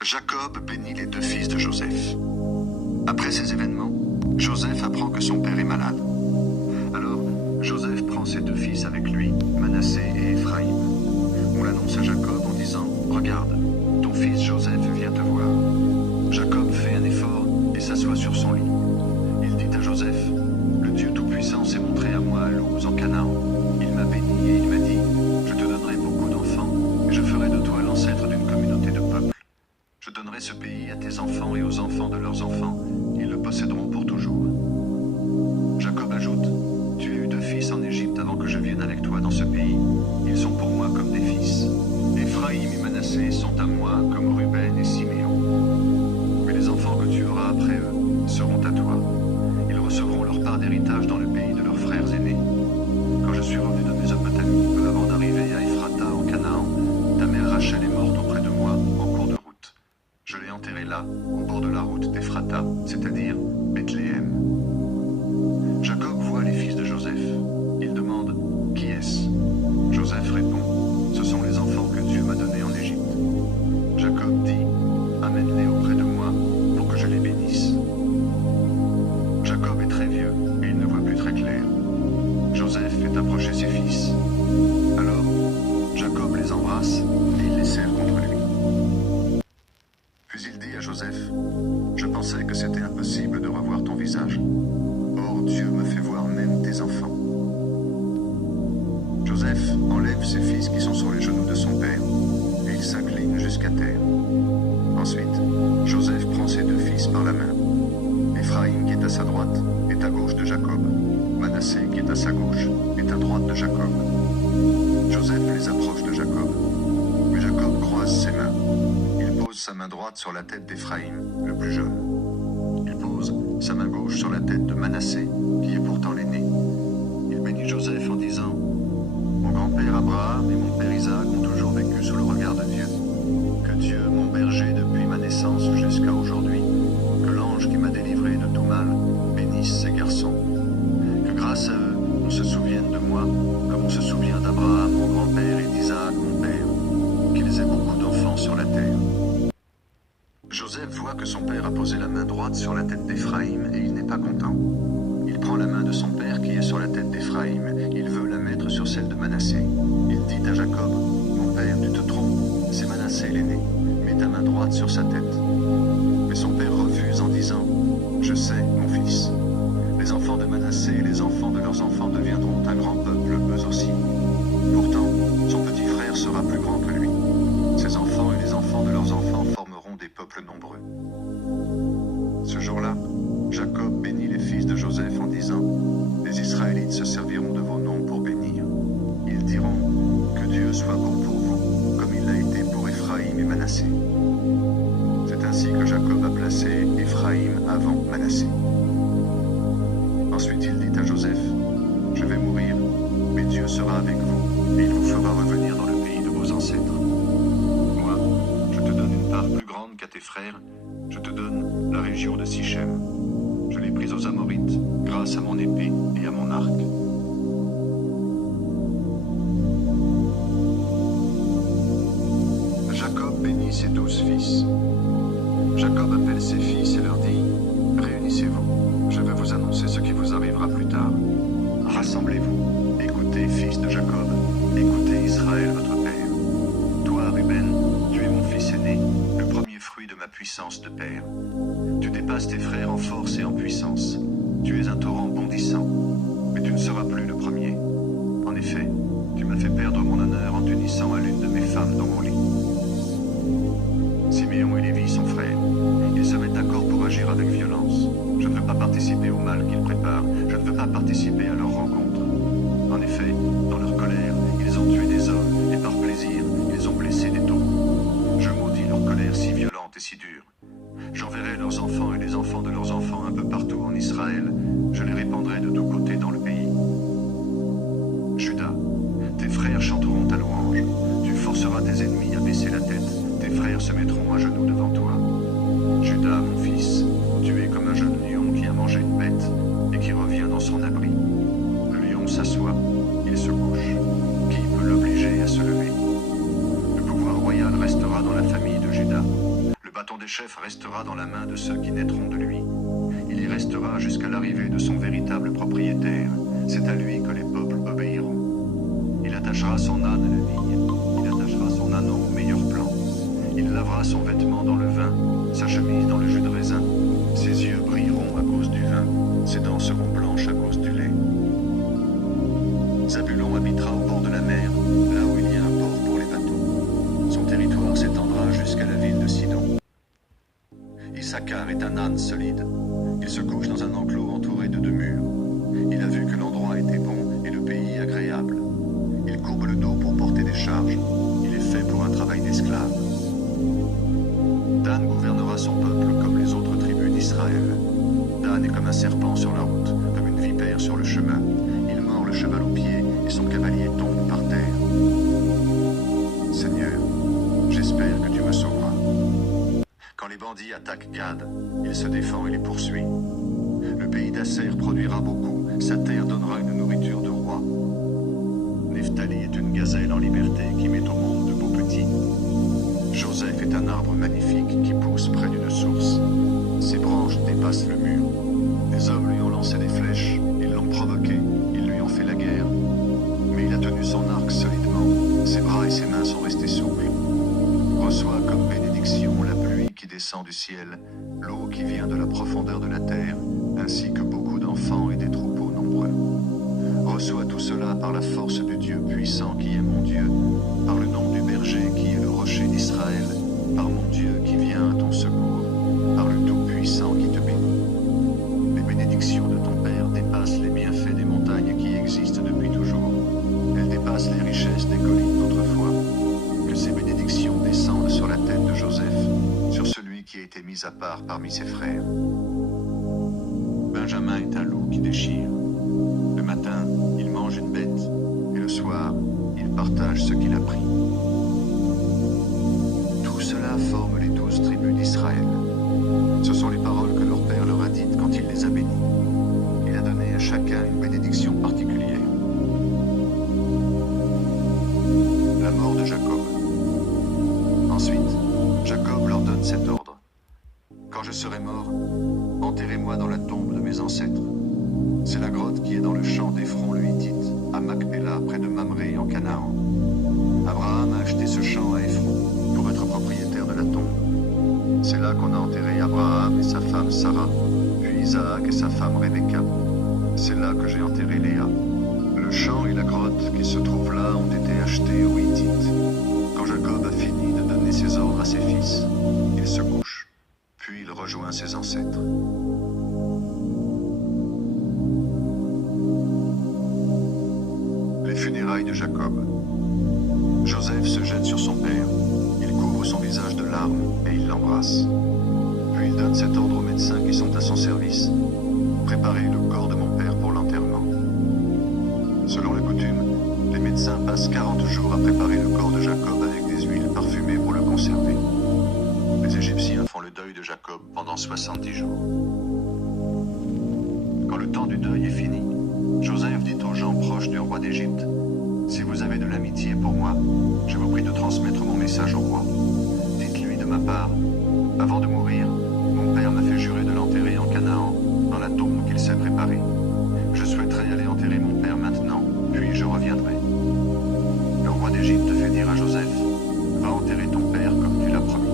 Jacob bénit les deux fils de Joseph. Après ces événements, Joseph apprend que son père est malade. Alors, Joseph prend ses deux fils avec lui, Manassé et Éphraïm. On l'annonce à Jacob en disant « Regarde, ton fils Joseph vient te voir ». Jacob fait un effort et s'assoit sur son lit. Il dit à Joseph « Le Dieu Tout-Puissant s'est montré à moi à Luz en Canaan. Il m'a béni et il m'a dit « Je te donnerai beaucoup d'enfants et je ferai de toi l'ancêtre d'une communauté de peuples. Je donnerai ce pays à tes enfants et aux enfants de leurs enfants. Ils le posséderont pour toujours. » Jacob ajoute « Tu as eu deux fils en Égypte avant que je vienne avec toi dans ce pays. Ils sont pour moi comme des fils. Éphraïm et Manassé sont à moi comme Ruben et Siméon. Mais les enfants que tu auras après eux seront à toi. Ils recevront leur part d'héritage dans le pays de leurs frères aînés. Quand je suis revenu de Mésopotamie, peu avant d'arriver à Ephrata en Canaan, ta mère Rachel est morte auprès de moi en cours de route. Je l'ai enterrée là, au bord de la route d'Ephrata, c'est-à-dire Bethléem. » Jacob voit les fils de Joseph. Il demande « Qui est-ce » Joseph répond « Ce sont les enfants que Dieu m'a donnés en Égypte. » Jacob dit « Amène-les auprès de moi pour que je les bénisse. » Jacob est très vieux et il ne voit plus très clair. Joseph fait approcher ses fils. Alors, Jacob les embrasse et il les serre contre lui. Puis il dit à Joseph « Je pensais que c'était impossible de revoir ton visage. Or Dieu me fait voir même tes enfants. » Joseph enlève ses fils qui sont sur les genoux de son père et il s'incline jusqu'à terre. Ensuite, Joseph prend ses deux fils par la main. Éphraïm qui est à sa droite est à gauche de Jacob. Manassé qui est à sa gauche est à droite de Jacob. Joseph les approche de Jacob, mais Jacob croise ses mains. Il pose sa main droite sur la tête d'Éphraïm, le plus jeune. Il pose sa main gauche sur la tête de Manassé, qui est pourtant l'aîné. Il bénit Joseph en disant « Mon grand-père Abraham et mon père Isaac ont toujours vécu sous le regard de Dieu. Que Dieu, mon berger depuis ma naissance jusqu'à aujourd'hui, que l'ange qui m'a délivré de tout mal bénisse ces garçons. Que grâce à eux, on se souvienne de moi, comme on se souvient d'Abraham, mon grand-père, et d'Isaac, mon père, qu'ils aient beaucoup d'enfants sur la terre. » Joseph voit que son père a posé la main droite sur la tête d'Éphraïm et il n'est pas content. Il prend la main de son père qui est sur la tête d'Éphraïm, il veut la mettre sur celle de Manassé. Il dit à Jacob « Mon père, tu te trompes, c'est Manassé l'aîné, mets ta main droite sur sa tête. » Mais son père refuse en disant « Je sais, mon fils. Les enfants de Manassé et les enfants de leurs enfants deviendront un grand peuple eux aussi. Pourtant, son petit frère sera plus grand que lui. Ses enfants et les enfants de leurs enfants formeront des peuples nombreux. » Ce jour-là, Jacob bénit les fils de Joseph en disant « Les Israélites se serviront de vos noms pour bénir. Ils diront que Dieu soit bon pour vous, comme il l'a été pour Éphraïm et Manassé. » C'est ainsi que Jacob a placé Éphraïm avant Manassé. Ensuite il dit à Joseph « Je vais mourir, mais Dieu sera avec vous, et il vous fera revenir dans le pays de vos ancêtres. Moi, je te donne une part plus grande qu'à tes frères, je te donne la région de Sichem. Je l'ai prise aux Amorites, grâce à mon épée et à mon arc. » Jacob bénit ses 12 fils. Jacob appelle ses fils et leur dit « Réunissez-vous, je vais vous annoncer ce qui vous arrivera plus tard. Rassemblez-vous, écoutez, fils de Jacob, écoutez Israël, votre père. Toi, Ruben, tu es mon fils aîné, le premier fruit de ma puissance de père. Tu dépasses tes frères en force et en puissance. Tu es un torrent bondissant, mais tu ne seras plus le premier. En effet, tu m'as fait perdre mon honneur en t'unissant à l'une de mes femmes dans mon lit. Siméon et Lévi sont frères. Ils se mettent d'accord pour agir avec violence. Je ne veux pas participer au mal qu'ils préparent. Je ne veux pas participer à leur rencontre. En effet, dans leur colère, ils ont tué des hommes et par plaisir, ils ont blessé des taureaux. Je maudis leur colère si violente et si dure. J'enverrai leurs enfants et les enfants de leurs enfants un peu partout en Israël. Je les répandrai de tous côtés dans le pays. Judas, tes frères chanteront ta louange. Tu forceras tes ennemis à baisser la tête. Tes frères se mettront à genoux devant toi. Judas, mon fils, tu es comme un jeune lion qui a mangé une bête et qui revient dans son abri. Le lion s'assoit, il se couche. Qui peut l'obliger à se lever? Le pouvoir royal restera dans la famille de Judas. Le bâton des chefs restera dans la main de ceux qui naîtront de lui. Il y restera jusqu'à l'arrivée de son véritable propriétaire. C'est à lui que les peuples obéiront. Il attachera son âne à la vigne. Il attachera son ânon au meilleur plan. Il lavera son vêtement dans le vin, sa chemise dans le jus de raisin. Ses yeux brilleront à cause du vin. Ses dents seront blanches à cause du lait. Zabulon habitera au bord de la mer, là où il y a un port pour les bateaux. Son territoire s'étendra jusqu'à la ville de Sidon. Issachar est un âne solide. Il se couche dans un enclos entouré de 2 murs. Il a vu que l'endroit était bon et le pays agréable. Il courbe le dos pour porter des charges. Il est fait pour un travail d'esclave. Dan gouvernera son peuple comme les autres tribus d'Israël. Dan est comme un serpent sur la route, comme une vipère sur le chemin. Il mord le cheval au pied et son cavalier tombe par terre. Seigneur, j'espère que tu me sauveras. Quand les bandits attaquent Gad, il se défend et les poursuit. Le pays d'Asser produira beaucoup, sa terre donnera une nourriture de roi. Nephtali est une gazelle en liberté qui met au monde de beaux petits. Joseph est un arbre magnifique qui pousse près d'une source. Ses branches dépassent le mur. Des hommes lui ont lancé des flèches, ils l'ont provoqué, ils lui ont fait la guerre. Mais il a tenu son arc solidement, ses bras et ses mains sont restés souples. Reçois comme bénédiction la pluie qui descend du ciel, l'eau qui vient de la profondeur de la terre, ainsi que beaucoup d'enfants et des troupeaux nombreux. Reçois tout cela par la force du Dieu puissant qui est mon Dieu, par le nom du berger qui est le rocher d'Israël, par mon Dieu qui vient à ton secours, par le Tout-Puissant qui te bénit. Les bénédictions de ton Père dépassent les bienfaits des montagnes qui existent depuis toujours. Elles dépassent les richesses des collines d'autrefois. Que ces bénédictions descendent sur la tête de Joseph, sur celui qui a été mis à part parmi ses frères. Benjamin est un loup qui déchire. Le matin, il mange une bête, et le soir, il partage ce qu'il a pris. Tout cela forme les 12 tribus d'Israël. Ce sont les paroles que leur père leur a dites quand il les a bénis. Il a donné à chacun une bénédiction particulière. La mort de Jacob. Ensuite, Jacob leur donne cet ordre. Quand je serai mort, enterrez-moi dans la tombe de mes ancêtres. C'est la grotte qui est dans le champ d'Éphron le Hittite, à Macpéla, près de Mamré, en Canaan. Abraham a acheté ce champ à Éphron pour être propriétaire de la tombe. C'est là qu'on a enterré Abraham et sa femme Sarah, puis Isaac et sa femme Rebecca. C'est là que j'ai enterré Léa. Le champ et la grotte qui se trouvent là ont été achetés aux Hittites. Quand Jacob a fini de donner ses ordres à ses fils, il se couche, puis il rejoint ses ancêtres. Les funérailles de Jacob. Joseph se jette sur son père, il couvre son visage de larmes et il l'embrasse. Puis il donne cet ordre aux médecins qui sont à son service. Préparez le corps de mon père pour l'enterrement. Selon la coutume, les médecins passent 40 jours à préparer le corps de Jacob avec des huiles parfumées pour le conserver. Les Égyptiens font le deuil de Jacob pendant 70 jours. Quand le temps du deuil est fini, Joseph dit aux gens proches du roi d'Égypte: « Si vous avez de l'amitié pour moi, je vous prie de transmettre mon message au roi. Dites-lui de ma part, avant de mourir, mon père m'a fait jurer de l'enterrer en Canaan, dans la tombe qu'il s'est préparée. Je souhaiterais aller enterrer mon père maintenant, puis je reviendrai. » Le roi d'Égypte fait dire à Joseph: « Va enterrer ton père comme tu l'as promis. »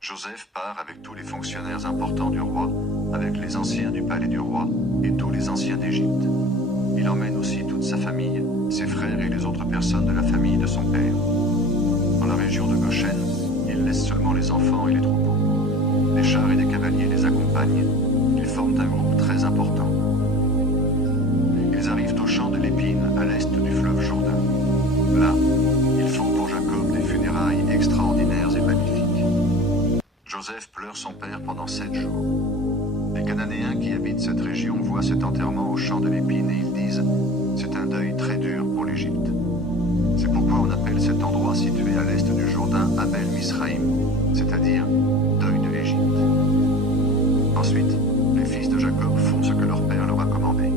Joseph part avec tous les fonctionnaires importants du roi, avec les anciens du palais du roi et tous les anciens d'Égypte. Il emmène aussi toute sa famille, ses frères et les autres personnes de la famille de son père. Dans la région de Goshen, il laisse seulement les enfants et les troupeaux. Des chars et des cavaliers les accompagnent. Ils forment un groupe très important. Ils arrivent au champ de l'Épine, à l'est du fleuve Jourdain. Là, ils font pour Jacob des funérailles extraordinaires et magnifiques. Joseph pleure son père pendant 7 jours. Les Cananéens qui habitent cette région voient cet enterrement au champ de l'Épine et ils disent: « C'est un deuil très dur pour l'Égypte. » C'est pourquoi on appelle cet endroit situé à l'est du Jourdain Abel Misraïm, c'est-à-dire deuil de l'Égypte. Ensuite, les fils de Jacob font ce que leur père leur a commandé.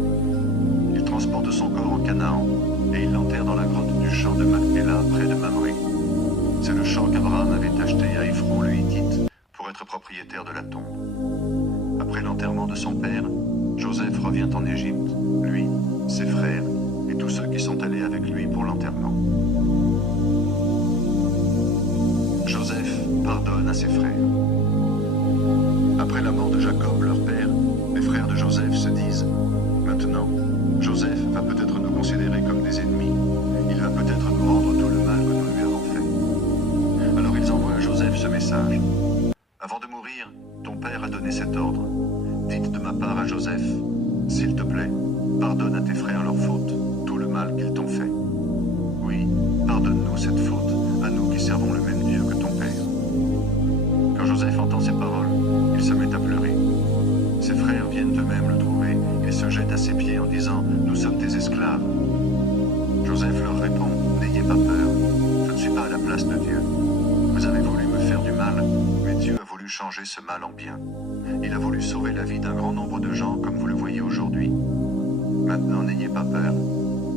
Ils transportent son corps en Canaan et ils l'enterrent dans la grotte du champ de Macpéla près de Mamré. C'est le champ qu'Abraham avait acheté à Éphron le Hittite être propriétaire de la tombe. Après l'enterrement de son père, Joseph revient en Égypte, lui, ses frères et tous ceux qui sont allés avec lui pour l'enterrement. Joseph pardonne à ses frères. Après la mort de Jacob, leur père, les frères de Joseph se disent « Maintenant, Joseph va peut-être nous considérer comme des ennemis. Il va peut-être nous rendre tout le mal que nous lui avons fait. » Alors ils envoient à Joseph ce message. « Avant de mourir, ton père a donné cet ordre. Dites de ma part à Joseph, s'il te plaît, pardonne à tes frères leur faute, tout le mal qu'ils t'ont fait. Oui, pardonne-nous cette faute, à nous qui servons le même Dieu que ton père. » Quand Joseph entend ces paroles, il se met à pleurer. Ses frères viennent eux-mêmes le trouver et se jettent à ses pieds en disant « Nous sommes tes esclaves. » Joseph leur répond « N'ayez pas peur, je ne suis pas à la place de Dieu. Vous avez voulu me faire du mal, mais Dieu a voulu changer ce mal en bien. Il a voulu sauver la vie d'un grand nombre de gens comme vous le voyez aujourd'hui. Maintenant, n'ayez pas peur,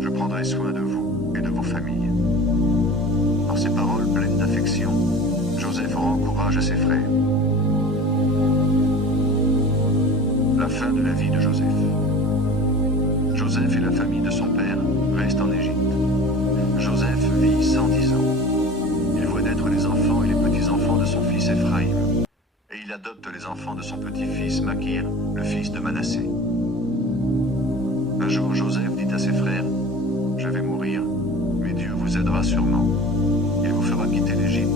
je prendrai soin de vous et de vos familles. » Par ces paroles pleines d'affection, Joseph rend courage à ses frères. La fin de la vie de Joseph. Joseph et la famille de son père restent en Égypte. Joseph vit 110 ans. Il voit naître les enfants et les petits-enfants de son fils Ephraïm. Et il adopte les enfants de son petit-fils Makir, le fils de Manassé. Un jour, Joseph dit à ses frères, « Je vais mourir, mais Dieu vous aidera sûrement. Il vous fera quitter l'Égypte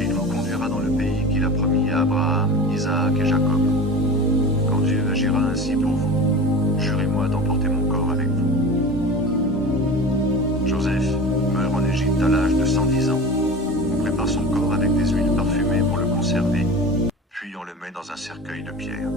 et il vous conduira dans le pays qu'il a promis à Abraham, Isaac et Jacob. Quand Dieu agira ainsi pour vous, jurez-moi d'emporter mon corps avec vous. » Joseph meurt en Égypte à l'âge de 110 ans. On prépare son corps avec des huiles parfumées pour le conserver, puis on le met dans un cercueil de pierre.